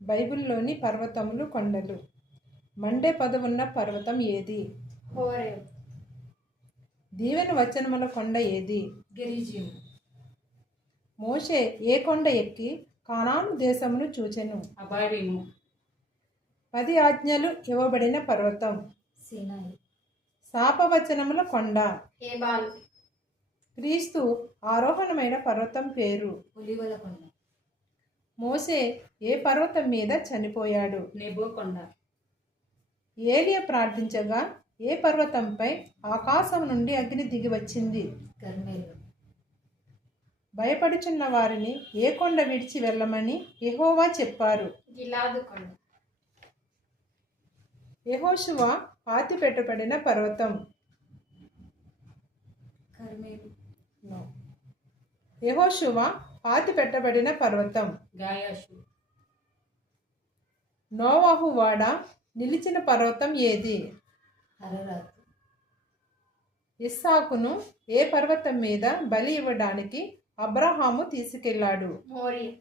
బైబిల్లోని పర్వతములు కొండలు. మండే పదవున్న పర్వతం ఏది? హోరేబ్. దీవెన వచనముల కొండ ఏది? గెరిజీము. మోషే ఏ కొండ ఎక్కి కానాను దేశమును చూచెను? అబారీము. 10 ఆజ్ఞలు ఇవ్వబడిన పర్వతం. సీనాయి. శాపవచనముల కొండ. ఏబాల్. క్రీస్తు ఆరోహణమైన పర్వతం పేరు? ఒలివల కొండ. మోషే ఏ పర్వతం మీద చనిపోయాడు? నెబో కొండ. ఏలియా ప్రార్థించగా ఏ పర్వతంపై ఆకాశం నుండి అగ్ని దిగి వచ్చింది? కర్మేలు. భయపడుచున్న వారిని ఏ కొండ విడిచి వెళ్ళమని యెహోవా చెప్పారు? గిలాదు కొండ. యెహోషువ పాతిపెట్టబడిన పర్వతం. కర్మేలు. యెహోషువ పాతిపెట్టబడిన పర్వతం. గాయాషు. నోవాహు వాడ నిలిచిన పర్వతం ఏది? అరరాతు. ఇస్సాకును ఏ పర్వతం మీద బలి ఇవ్వడానికి అబ్రహాము తీసుకెళ్లాడు? మోరియా.